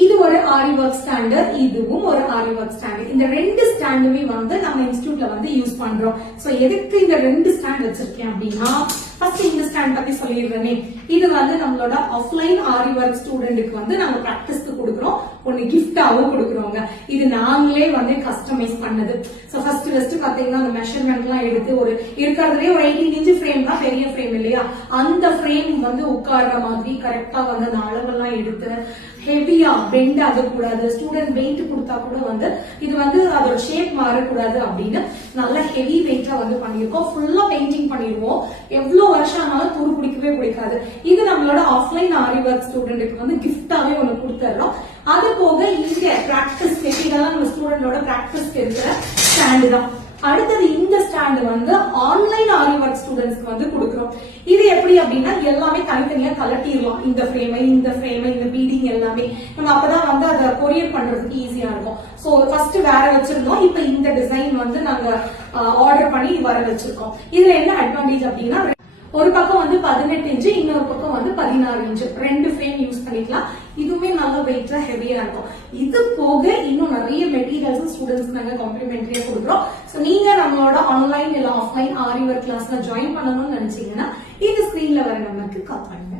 இது ஒரு ஆரி work stand, இதுவும் ஒரு ஆரி ஒர்க் ஸ்டாண்டு. இந்த ரெண்டு ஸ்டாண்டுமே வந்து நம்ம இன்ஸ்டிடியூட்ல வந்து யூஸ் பண்றோம். சோ எதுக்கு இந்த ரெண்டு ஸ்டாண்ட் வச்சிருக்கேன் அப்படின்னா, ஃபர்ஸ்ட் இந்த ஸ்டாண்ட் பத்தி சொல்லிடுறேனே. இது வந்து நம்மளோட ஆஃப்லைன் ஆரி ஒர்க் ஸ்டூடெண்ட்டுக்கு வந்து நம்ம பிராக்டிஸ்க்கு கொடுக்குறோம், ஒன்னு கிஃப்டாவும் கொடுக்குறோங்க. இது நாங்களே வந்து கஸ்டமைஸ் பண்ணது. சோ ஃபர்ஸ்ட் பாத்தீங்கன்னா அந்த மெஷர்மெண்ட் எல்லாம் எடுத்து ஒரு இருக்கிறதுலே ஒரு 18 இன்ச் ஃப்ரேம் தான், பெரிய ஃப்ரேம் இல்லையா, அந்த ஃப்ரேம் வந்து உட்கார்ற மாதிரி கரெக்டா வந்து அந்த அளவெல்லாம் எடுத்து ஹெவியா பெண்ட் ஆகக்கூடாது, ஸ்டூடெண்ட் வெயிட் கொடுத்தா கூட வந்து இது வந்து அதோட ஷேப் மாறக்கூடாது அப்படின்னு நல்ல ஹெவி வெயிட்டா வந்து பண்ணிருக்கோம். ஃபுல்லா பெயிண்டிங் பண்ணிடுவோம், எவ்வளவு வருஷம் ஆனாலும் துரு பிடிக்கவே பிடிக்காது. இது நம்மளோட ஆஃப்லைன் ஆரி ஒர்க் ஸ்டூடெண்ட்டுக்கு வந்து கிஃப்டாவே ஒண்ணு கொடுத்துறோம். அது போக இங்க பிராக்டிஸ் இதெல்லாம் நம்ம ஸ்டூடெண்டோட பிராக்டிஸ் இருக்கிற ஸ்டாண்டு தான். அடுத்தது இந்த ஸ்டாண்ட் வந்து ஆன்லைன் ஆரி ஒர்க் ஸ்டூடெண்ட்ஸ்க்கு வந்து கொடுக்குறோம். இது எப்படி அப்படின்னா எல்லாமே தனித்தனியா கலட்டிடலாம், இந்த ஃப்ரேம் இந்த பீடிங் எல்லாமே. நம்ம அப்பதான் வந்து அதை கொரியர் பண்றதுக்கு ஈஸியா இருக்கும். சோ ஃபர்ஸ்ட் வேற வச்சிருந்தோம், இப்ப இந்த டிசைன் வந்து நாங்க ஆர்டர் பண்ணி வர வச்சிருக்கோம். இதுல என்ன அட்வான்டேஜ் அப்படின்னா, ஒரு பக்கம் வந்து 18 இன்ச்சு, இன்னொரு பக்கம் வந்து 16 இன்ச்சு, ரெண்டு ஃப்ரேம் யூஸ் பண்ணிக்கலாம். இதுவுமே நல்ல வெயிட்டா ஹெவியா இருக்கும். இது போக இன்னும் நிறைய மெட்டீரியல்ஸ் ஸ்டூடெண்ட்ஸ்க்கு நாங்க காம்ப்ளிமெண்டரியா கொடுக்குறோம். சோ நீங்க நம்மளோட ஆன்லைன் இல்ல ஆஃப்லைன் ஆரி ஒர்க் கிளாஸ்ல ஜாயின் பண்ணணும்னு நினைச்சீங்கன்னா இந்த ஸ்கிரீன்ல வர நம்பருக்கு கால் பண்ணுங்க.